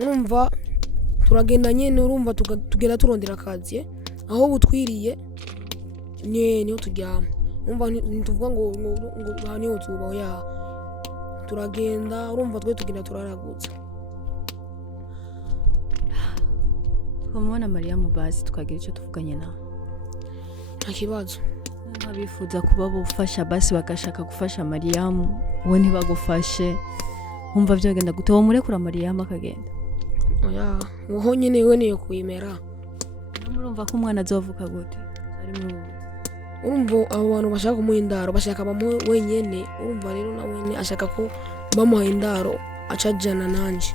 urumva turagenda nyene urumva tugenda turondera akazi aho butwiriye niho turyama urumva ntituvuga ngo niho tuba ya turagenda urumva twe tugenda turaragutse twamubona Mariam basi tukagira icyo tuvuganye nawe nta kibazo abifuza kuba bufasha basi bagashaka gufasha Mariam we ntibagufashe umva byagenda gute wo murekura Mariam akagenda oya woho nyine we niyo kuyimera murumva ko umwana azovuka gute ari mu urumva abo bantu bashaka kumuha indaro bashaka bamuhe wenyene urumva rero na wene ashaka ko bamuha indaro acajana nanje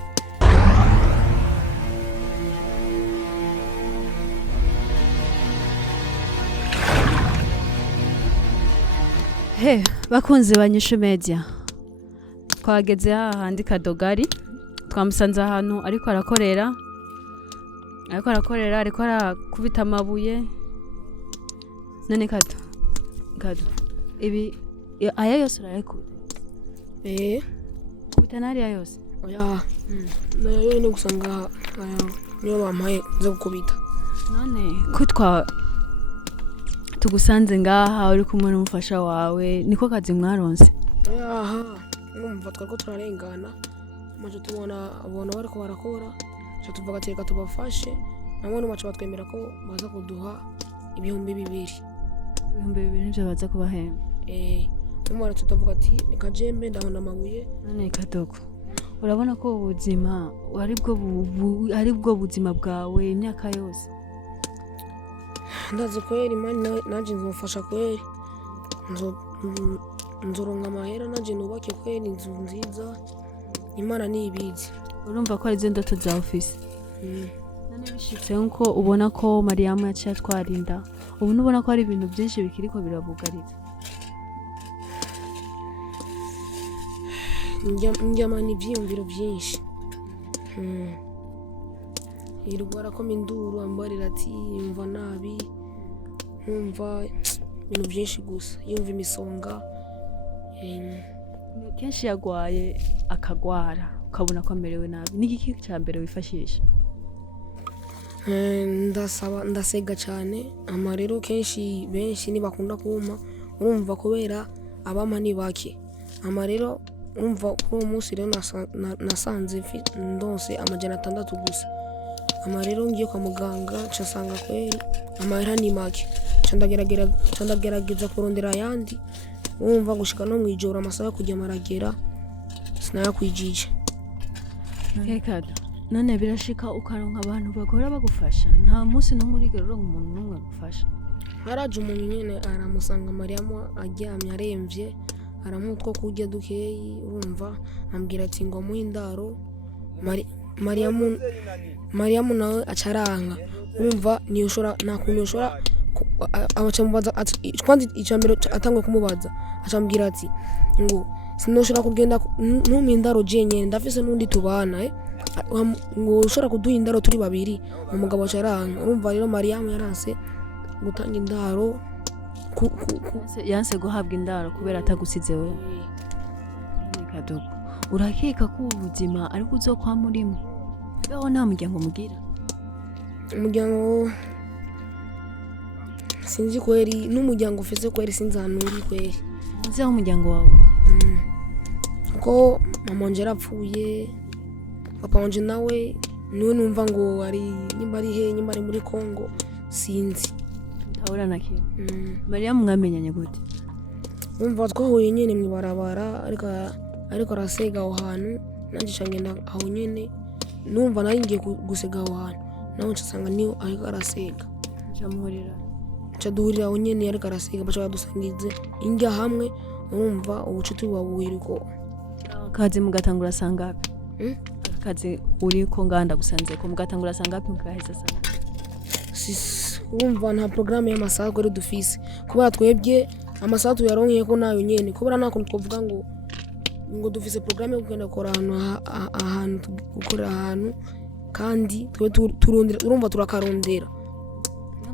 he bakunze banyishu media twageze hahandi Kadogari twamusanze ahantu ariko arakorera ariko arakubita amabuye none Kado ibi aya yose urayakura kubita nari ya yose oya nayo ni gusanga niyo bampaye zo gukubita none kwitwa tugusanze ngaha uri kumwe n'umufasha wawe niko kazi mwaronse aha numva twariko turarengana maze tubona abona bariko barakora cyo tuvuga ati reka tubafashe namwe n'umace batwemera ko baza kuduha ibihumbi 2 nivyo baza kubahemba umwana tutavuga ati reka jembe ndahona amabuye none Kadogo urabona ko ubuzima ari bwo buzima bwawe imyaka yose ndazi kweli mani naje nzofasha kweli nzoronka amahera naje nubake kweli inzu nziza Imana nibizi urumva ko ari zo ndoto za office none bishitse nko ubona ko Mariam yaciye atwarinda ubu nubona ko ari ibintu byinshi bikiriko birabugariza njyamana ivyiyumviro byinshi irwara ko minduru ambarira ati yumva nabi yumva ibintu byinshi gusa yumva imisonga kenshi yagwaye akagwara ukabona ko amerewe nabi n'igiki cya mbere wifashisha ndasega cyane amarero kenshi benshi ntibakunda kuma urumva kubera abama ni bake amarero urumva kuri uwo munsi rero nasanze ndonse 600 gusa amarero ngiye kwa muganga nsanga kweli amahera ni make ndagerageza kurondera ayandi urumva gushika no mwijoro amasaha kujya maragera sinayakwijije Kado none birashika ukaronka abantu bagora bagufasha nta munsi no muri gero umuntu numwe agufasha haraje umuntu nyene aramusanga Mariam aryamye aremvye aramutwa kujya dukeyi urumva ambwira ati ngo muhindaro Mariam nawe acaranka urumva niyoshora nakunyoshora abacamubaza kwandi icambere atangwe kumubaza acambwira ati ngo sinoshora kugenda numindaro jenye ndafise nundi tubana ngo ushora kuduha indaro turi babiri umugabo acaranka urumva rero Mariam yaranse gutanga indaro yanse guhabwa indaro kubera atagusize wewe Kadogo urakeka ko ubuzima ariko uzokwa murimo beho nta muryango mugira umuryango sinzi kweli n'umuryango ufise kweli sinzanuri kweli nzi aho umuryango wawe ko mama wanje yarapfuye papa wanje nawe niwe numva ngo ari nyimba ari muri Kongo sinzi ntahora na kimwe Mariam mwamenyanye gute umva twahuye nyene mwibarabara ariko arasega aho hantu nanje cangenda aho nyene numva nari ngiye gusega aho hantu nawe nsanga niyo ariko arasega jamuhorera duhurira aho nyene ariko arasega baca badusangize injya hamwe urumva ubucuti bwabuhiriko kazi mugatangura sangapi akazi uriko nganda gusanze ko mugatangura sangapi mugaheza sana urumva nta programme y'amasaha gore dufise kubera twebwe amasaha tuyaronkeye ko nayo nyene kubera nta kuntu twovuga ngo dufise programme yo kugenda gukora ahantu gukora ahantu kandi twe turondera urumva turakarondera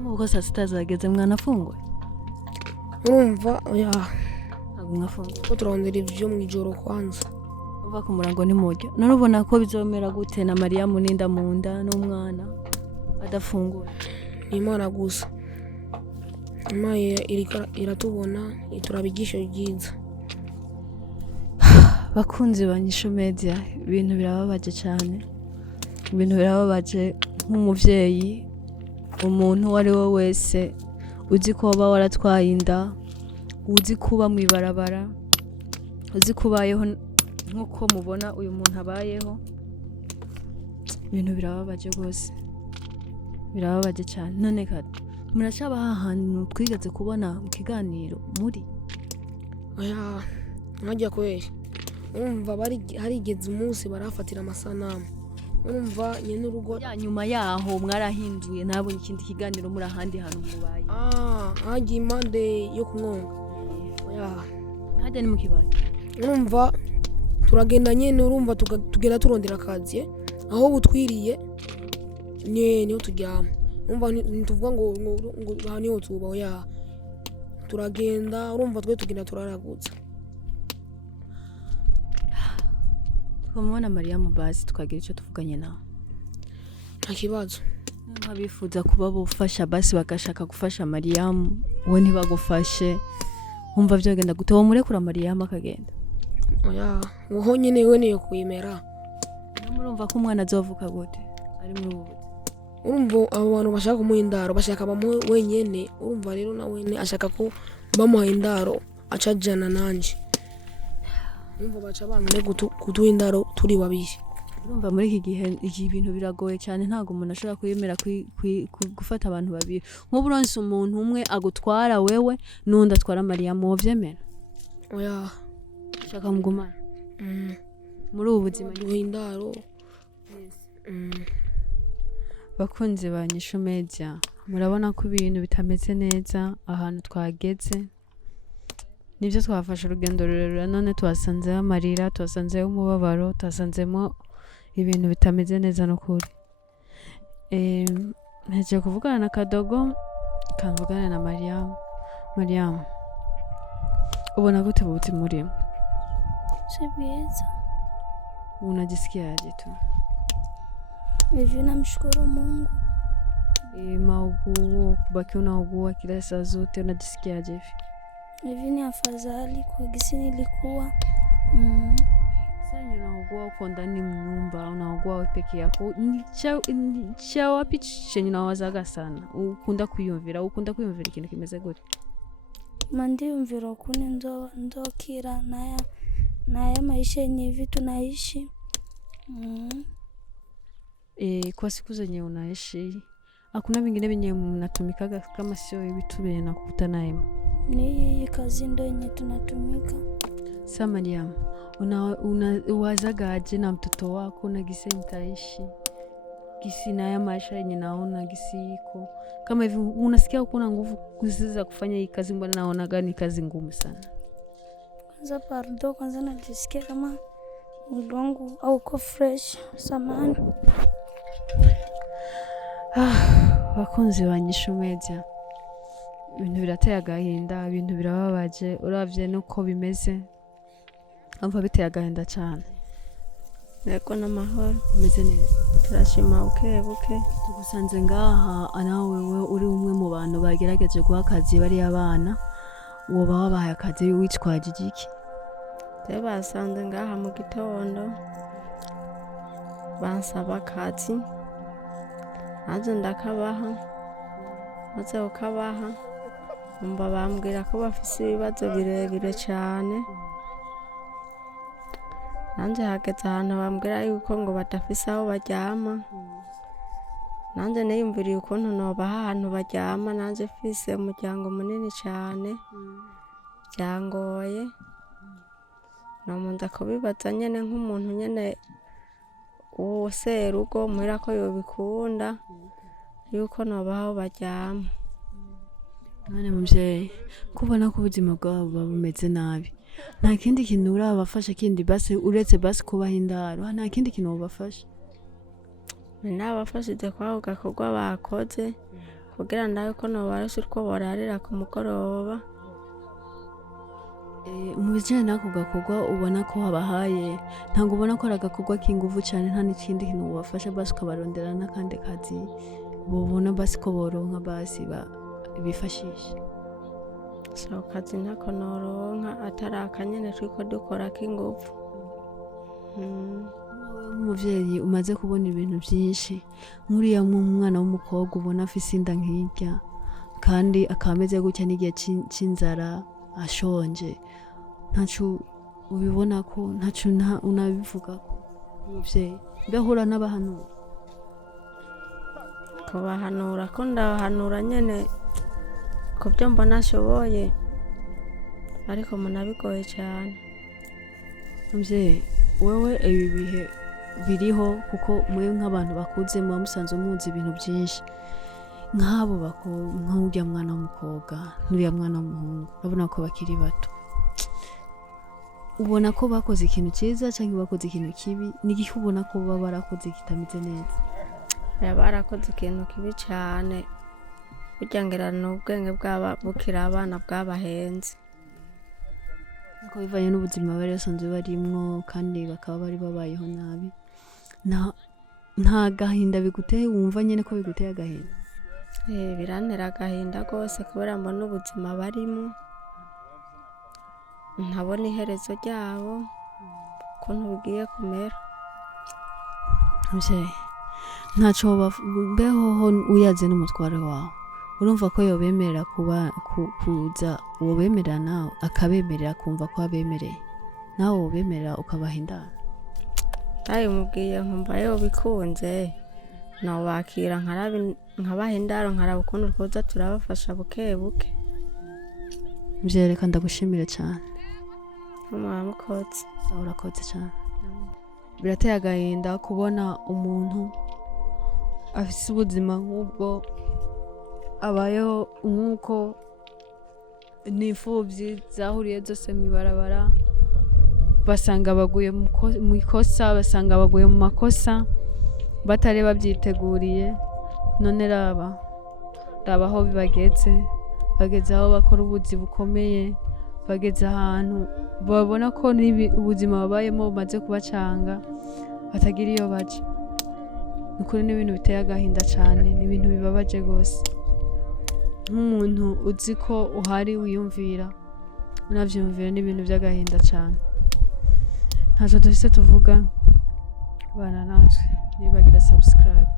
nkuko saa sita zageze mwanafungwe urumva oya ntabwo mwafungwe ko turondera ivyo mwijoro kwanza muva ku murango ni murya none ubona ko bizomera gute na Mariya muninda mu nda n'umwana adafungura ni Imana gusa. Imana iratubona iturabigisha byiza. bakunzi ba Nyisho Media ibintu birababaje cyane ibintu birababaje nk'umuvyeyi umuntu uwo ari we wese uzi ko waba waratwaye inda uzi kuba mu ibarabara uzi kubayeho nk'uko mubona uyu muntu abayeho ibintu birababaje rwose birababaje cyane none kare muracaba ahantu twigeze kubona mu kiganiro muri oya nkajya kweri urumva harigeze umunsi barafatira amasanamu urumva nyene urugo ya nyuma yaho mwarahinduye nabonye ikindi kiganiro muri ahandi hantu mubaye hagiye impande yo kumwonga oya hajya ni mu kibaye urumva turagenda nyene urumva tugenda turondera akazi aho butwiriye niho turyama urumva ntituvuga ngo aha niho tuba oya turagenda urumva twe tugenda turaragutsa twamubona Mariya mu basi tukagira icyo tuvuganye nawe nta kibazo nk'abifuza kuba bufasha basi bagashaka gufasha Mariyamu we ntibagufashe wumva byagenda gute wo murekura Mariyamu akagenda oya woho nyine we niyo kuyimera murumva ko umwana azovuka gute ari muri ubu urumva abo bantu bashaka kumuha indaro bashaka bamuhe wenyene urumva rero na wene ashaka ko bamuha indaro acajana nanje urumva baca abantu kuduha indaro turi babiri urumva muri iki gihe ibintu biragoye cyane ntago umuntu ashobora kwiyemera gufata abantu babiri nk'ubu uronse umuntu umwe agutwara wewe n'undi atwara Mariyamu wovyemera oya shaka mugumana muri ubu buzima duha indaro bakunzi ba Nyisho Media murabona ko ibintu bitameze neza ahantu twageze nibyo twafashe urugendo rurerure none tuhasanzeho amarira tuhasanzeho umubabaro tuhasanzemo ibintu bitameze neza no kuri ntagiye kuvugana na Kadogo kamvugana na Mariyamu ubona gute ubuzima urimo si bwiza unajisikiaje tu hivi namshukuru Mungu mauguo kubaki unaugua kila saa zote unajisikiaje hivi ni afadhali kwa gisi nilikuwa sasa unaugua uko ndani mnyumba unaugua wewe peke yako cha wapi chenye nawazaga sana ukunda kuyumvira ikintu kimeze gute mandiyumvira ukuni ndokira naya maisha yenye hivi tunaishi kwa siku zenye unaishi hakuna vingine vyenye mnatumikaga kama sio hivi tu vyenye nakukuta naye ni hii kazi ndo yenye tunatumika Sasa Mariam unawazaga aje na mtoto wako na gisi mtaishi gisi na ya maisha yenye naona gisi iko kama hivi unasikia uko na nguvu kuziza kufanya hii kazi mbona naona gani kazi ngumu sana kwanza najisikia kama mwili wangu hauko fresh samani bakunzi ba Nyisho Media ibintu birateye agahinda ibintu birababaje uravye nuko bimeze amva biteye agahinda cyane Yego n'amahoro bimeze neza turashima buke tugusanze ngaha nawe wewe uri umwe mu bantu bagerageje guha akazi bari abana uwo babahaye akazi witwaje igiki basanze ngaha mu gitondo bansaba akazi naje ndakabaha maze ukabaha umva bambwira ko bafise ibibazo birebire cyane nanje hageze ahantu bambwira yuko ngo badafise aho baryama nanje niyumviriye ukuntu nobaha ahantu baryama nanje mfise umuryango munini cyane byangoye nomunza kubibaza nyene nk'umuntu nyene userugo muhira ko yobikunda yuko nobaha aho baryama none muvyeyi kubona ko ubuzima bwabo bumeze nabi nta kindi kintu urabafasha kindi basi uretse basi kubaha indaro nta kindi kintu ubafasha nabafashije kwako gakorwa bakoze kugira ndabe ko nobarusha uko borarira ku mugoroba mu bijyanye n'ako gakorwa ubona ko habahaye ntabwo ubona ko ari agakorwa k'ingufu cyane nta n'ikindi kintu ubafasha basi ukabarondera n'akandi kazi bubona basi ko boronka basi bifashisha so kazi ntako noronka atari akanyene turiko dukora k'ingufu. nk'umuvyeyi umaze kubona ibintu byinshi nk'uriya mwana w'umukobwa ubona afise inda nk'irya kandi akaba ameze gutya n'igihe c'inzara ashonje ntaco ubibona ko ntaco unabivuga ko umuvyeyi mbehura n'abahanura kubahanura ko ndabahanura nyene ku byo mbona ashoboye ariko munabigoye cyane. muvyeyi wewe ibi bihe biriho kuko mwe nk'abantu bakuze muba musanzwe muzi ibintu byinshi nk'abo nk'urya mwana w'umukobwa n'uriya mwana w'umuhungu urabona ko bakiri bato ubona ko bakoze ikintu cyiza cyangwa bakoze ikintu kibi n'igihe ubona ko baba barakoze kitameze neza? barakoze ikintu kibi cyane burya ngira n'ubwenge bukiri abana bwabahenze ko bivanye n'ubuzima bari basanzwe barimwo kandi bakaba bari babayeho nabi. nta gahinda biguteye wumva nyine ko biguteye agahinda? birantera agahinda rwose kubera mbona ubuzima barimo ntabona iherezo ryabo ukuntu bigiye kumera. muvyeyi ntaco mbehoho uyaze n'umutware wawe urumva ko yobemerera kuza uwo bemerera nawe akabemerera kumva ko abemereye nawe wobemerera ukabaha indaro? mubwiye nkumva yo bikunze nobakira nkabaha indaro nkaraba ukuntu twoza turabafasha buke buke. muvyeyi reka ndagushimire cyane. mwaramukotse. urakoze cyane. birateye agahinda kubona umuntu afise ubuzima nk'ubwo abayeho nk'uko n'imfubyi zahuriye zose mw'ibarabara basanga baguye mu ikosa basanga baguye mu makosa batari babyiteguriye none raba aho bageze aho bakora ubuzi bukomeye bageze ahantu babona ko ubuzima babayemo bumaze kubacanga batagira iyo baje. Nukuri n'ibintu biteye agahinda cyane n'ibintu bibabaje rwose nk'umuntu uzi ko uhari wiyumvira unavyumvira n'ibintu by'agahinda cyane. ntacyo dufise tuvuga bana natwe nibagira subscribe.